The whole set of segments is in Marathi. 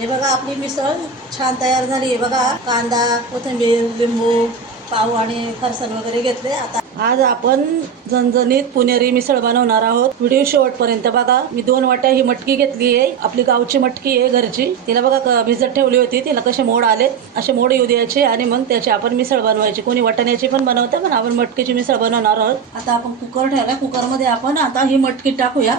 हे बघा आपली मिसळ छान तयार झाली आहे बघा. कांदा, कोथिंबीर, लिंबू, पाव आणि फरसाण वगैरे घेतले. आता आज आपण झणझणीत पुणेरी मिसळ बनवणार आहोत. व्हिडिओ शेवटपर्यंत बघा. मी 2 वाट्या ही मटकी घेतली आहे. आपली गावची मटकी आहे घरची. तिला बघा भिजत ठेवली होती. तिला कसे मोड आले, असे मोड येऊ द्यायचे आणि मग त्याची आपण मिसळ बनवायची. कोणी वाटाण्याची पण बनवते, पण आपण मटकीची मिसळ बनवणार आहोत. आता आपण कुकर ठेवला. कुकरमध्ये आपण आता ही मटकी टाकूया.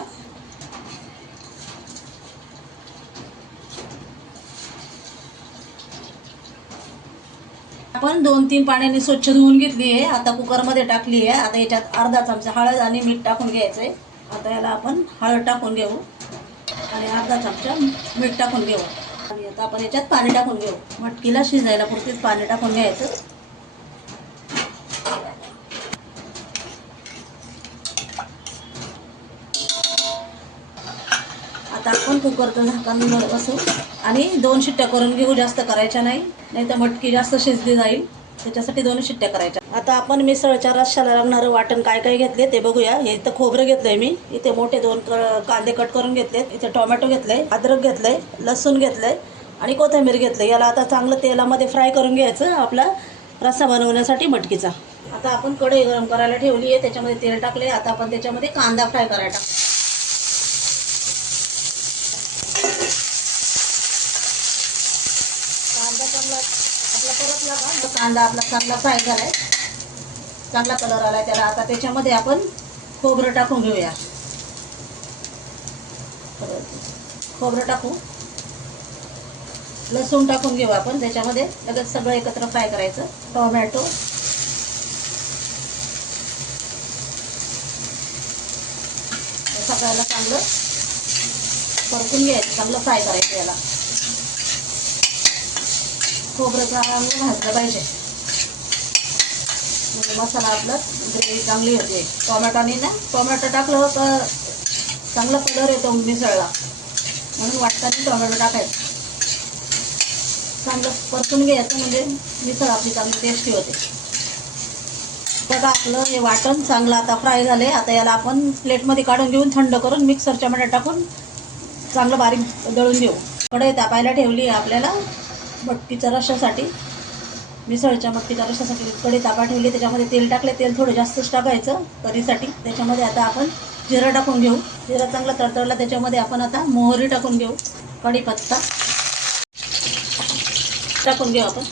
आपण 2-3 पाण्याने स्वच्छ धुवून घेतली आहे. आता कुकरमध्ये टाकली आहे. आता याच्यात अर्धा चमचा हळद आणि मीठ टाकून घ्यायचंय. आता याला आपण हळद टाकून घेऊ आणि अर्धा चमचा मीठ टाकून घेऊ आणि आता आपण याच्यात पाणी टाकून घेऊ. मटकीला शिजायला पुरतीच पाणी टाकून घ्यायचं. आता आपण कुकरचं झाकण बसवू आणि 2 शिट्ट्या करून घेऊ. जास्त करायच्या नाही, नाही तर मटकी जास्त शिजली जाईल. त्याच्यासाठी 2 शिट्ट्या करायच्या. आता आपण मिसळच्या रश्श्याला लागणारं वाटण काय काय घेतले ते बघूया. हे इथं खोबरं घेतलंय मी. इथे मोठे 2 कांदे कट करून घेतलेत. इथे टोमॅटो घेतलंय, अद्रक घेतलंय, लसूण घेतलंय आणि कोथिंबीर घेतलंय. याला आता चांगलं तेलामध्ये फ्राय करून घ्यायचं आपला रस्सा बनवण्यासाठी मटकीचा. आता आपण कढई गरम करायला ठेवली आहे. त्याच्यामध्ये तेल टाकले. आता आपण त्याच्यामध्ये कांदा फ्राय करायला टाकू. कांदा चांगला आपला परतला का, कांदा आपला चांगला फ्राय झालाय, चांगला कलर आलाय त्याला. आता त्याच्यामध्ये आपण खोबरं टाकून घेऊया. खोबरं टाकू, लसूण टाकून घेऊ आपण त्याच्यामध्ये. लगेच सगळं एकत्र फ्राय करायचं. टोमॅटो, सगळ्याला चांगलं परतून घ्यायचं, चांगलं फ्राय करायचं याला. खोबरं चांगलं भाजलं पाहिजे म्हणजे मसाला आपला ग्रेव्ही चांगली होते. टोमॅटोने ना, टोमॅटो टाकलं तर चांगला कलर येतो मिसळला, म्हणून वाटताना टोमॅटो टाकायचं. चांगलं परतून घ्यायचं म्हणजे मिसळ आपली चांगली टेस्टी होते. बघा आपलं हे वाटण चांगलं आता फ्राय झाले. आता याला आपण प्लेटमध्ये काढून घेऊन थंड करून मिक्सरच्या मध्ये टाकून चांगलं बारीक दळून घेऊ. कढई तापायला ठेवली आहे आपल्याला मटकीच्या रश्श्यासाठी. मिसळच्या मटकीच्या रश्श्यासाठी कढई तापा ठेवली. त्याच्यामध्ये तेल टाकले. तेल थोडं जास्तच टाकायचं कढीसाठी. त्याच्यामध्ये आता आपण जिरं टाकून घेऊ. जिरं चांगलं तडतडला त्याच्यामध्ये आपण आता मोहरी टाकून घेऊ. कढीपत्ता टाकून घेऊ आपण.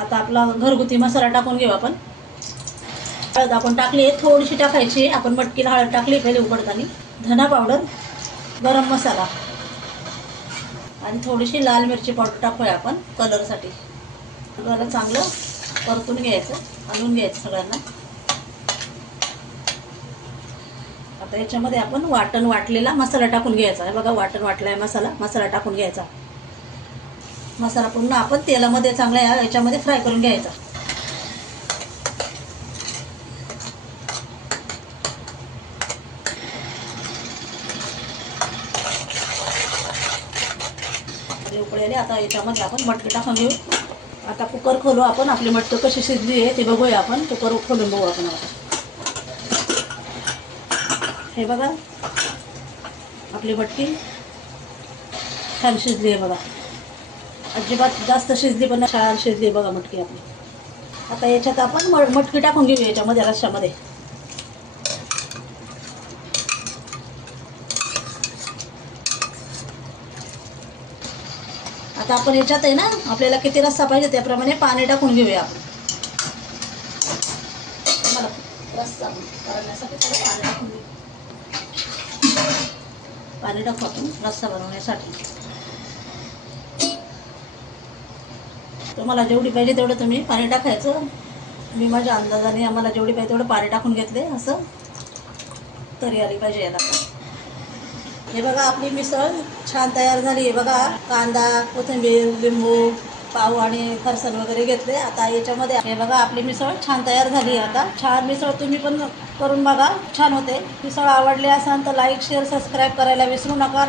आता आपला घरगुती मसाला टाकून घेऊ आपण. हळद आपण टाकली आहे, थोडीशी टाकायची. आपण मटकीला हळद टाकली पहिले उकडताना. धना पावडर, गरम मसाला आणि थोडीशी लाल मिरची पावडर टाकूया आपण कलरसाठी. सगळ्याला चांगलं परतून घ्यायचं, हलवून घ्यायचं सगळ्यांना. आता याच्यामध्ये आपण वाटण वाटलेला मसाला टाकून घ्यायचा आहे बघा. वाटण वाटलाय मसाला टाकून घ्यायचा. मसाला पुन्हा आपण तेलामध्ये चांगला याच्यामध्ये फ्राय करून घ्यायचा. उकळलेले आता याच्यामध्ये आपण मटकी टाकून घेऊ. आता कुकर खोलू आपण. आपली मटकी कशी शिजली आहे ते बघूया आपण. कुकर खोलून बघू आपण. आता हे बघा आपली मटकी छान शिजली आहे बघा. अजिबात जास्त शिजली पण छान शिजली बघा मटकी आपली. आता याच्यात आपण मटकी टाकून घेऊ याच्यामध्ये रश्श्यामध्ये. आता आपण याच्यात आहे ना, आपल्याला किती रस्सा पाहिजे त्याप्रमाणे पाणी टाकून घेऊया आपण. रस्सा करण्यासाठी थोडं पाणी टाकून घेऊ. पाणी टाकू आपण रस्सा बनवण्यासाठी. तुम्हाला जेवढी पाहिजे तेवढं तुम्ही पाणी टाकायचं. मी माझ्या अंदाजाने आम्हाला जेवढी पाहिजे तेवढं पाणी टाकून घेतले. असं तरी आली पाहिजे याला. हे बघा आपली मिसळ छान तयार झाली आहे बघा. कांदा, कोथिंबीर, लिंबू, पाव आणि फरसाण वगैरे घेतले. आता याच्यामध्ये हे बघा आपली मिसळ छान तयार झाली आहे. आता छान मिसळ तुम्ही पण करून बघा, छान होते. मिसळ आवडली असेल तर लाईक, शेअर, सबस्क्राईब करायला विसरू नका.